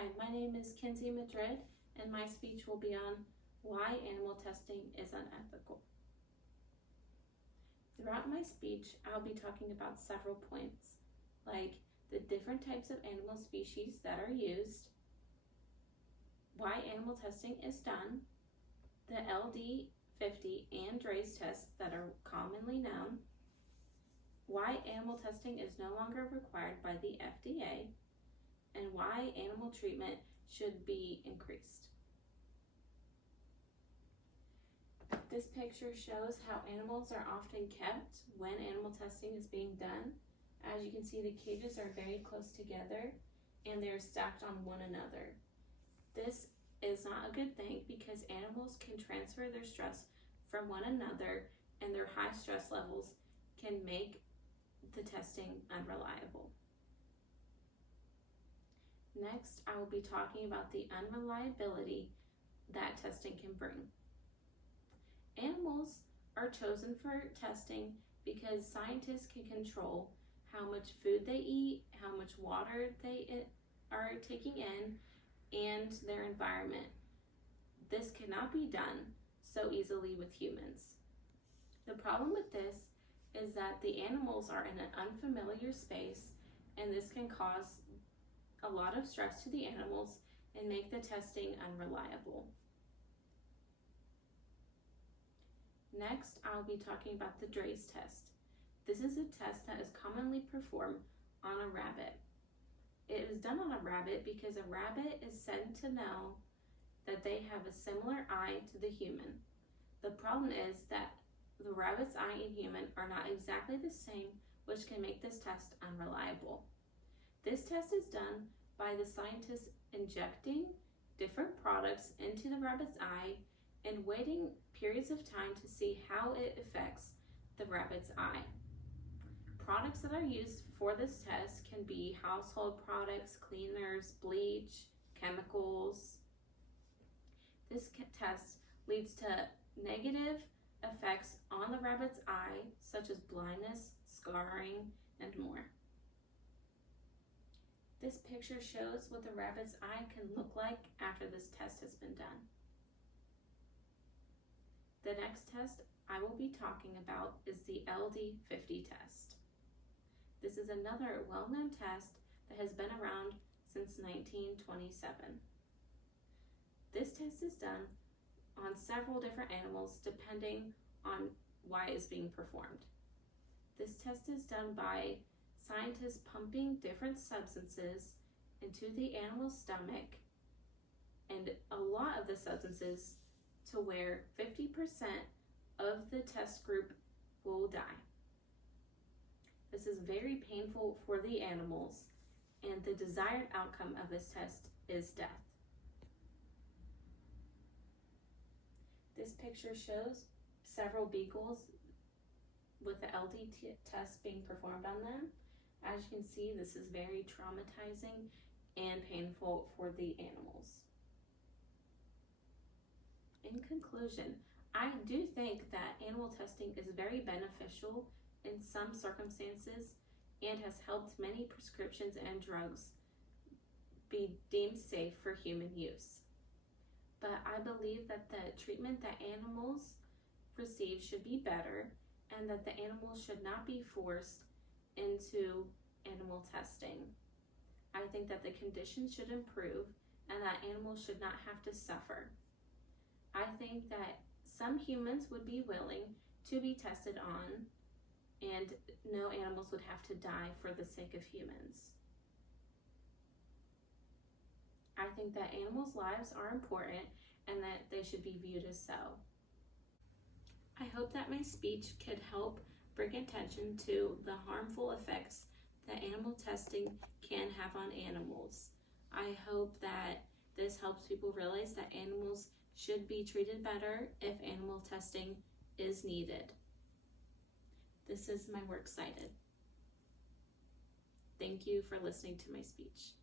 Hi, my name is Kinsey Madrid, and my speech will be on why animal testing is unethical. Throughout my speech, I'll be talking about several points, like the different types of animal species that are used, why animal testing is done, the LD50 and DRACE tests that are commonly known, why animal testing is no longer required by the FDA, and why animal treatment should be increased. This picture shows how animals are often kept when animal testing is being done. As you can see, the cages are very close together and they're stacked on one another. This is not a good thing because animals can transfer their stress from one another, and their high stress levels can make the testing unreliable. Next, I will be talking about the unreliability that testing can bring. Animals are chosen for testing because scientists can control how much food they eat, how much water they are taking in, and their environment. This cannot be done so easily with humans. The problem with this is that the animals are in an unfamiliar space, and this can cause a lot of stress to the animals and make the testing unreliable. Next, I'll be talking about the DRACE test. This is a test that is commonly performed on a rabbit. It is done on a rabbit because a rabbit is said to know that they have a similar eye to the human. The problem is that the rabbit's eye and human are not exactly the same, which can make this test unreliable. This test is done by the scientists injecting different products into the rabbit's eye and waiting periods of time to see how it affects the rabbit's eye. Products that are used for this test can be household products, cleaners, bleach, chemicals. This test leads to negative effects on the rabbit's eye, such as blindness, scarring, and more. This picture shows what the rabbit's eye can look like after this test has been done. The next test I will be talking about is the LD50 test. This is another well-known test that has been around since 1927. This test is done on several different animals depending on why it's being performed. This test is done by scientists pumping different substances into the animal's stomach, and a lot of the substances to where 50% of the test group will die. This is very painful for the animals, and the desired outcome of this test is death. This picture shows several beagles with the LD test being performed on them. As you can see, this is very traumatizing and painful for the animals. In conclusion, I do think that animal testing is very beneficial in some circumstances and has helped many prescriptions and drugs be deemed safe for human use. But I believe that the treatment that animals receive should be better, and that the animals should not be forced into animal testing. I think that the conditions should improve and that animals should not have to suffer. I think that some humans would be willing to be tested on, and no animals would have to die for the sake of humans. I think that animals' lives are important and that they should be viewed as so. I hope that my speech could help bring attention to the harmful effects that animal testing can have on animals. I hope that this helps people realize that animals should be treated better if animal testing is needed. This is my works cited. Thank you for listening to my speech.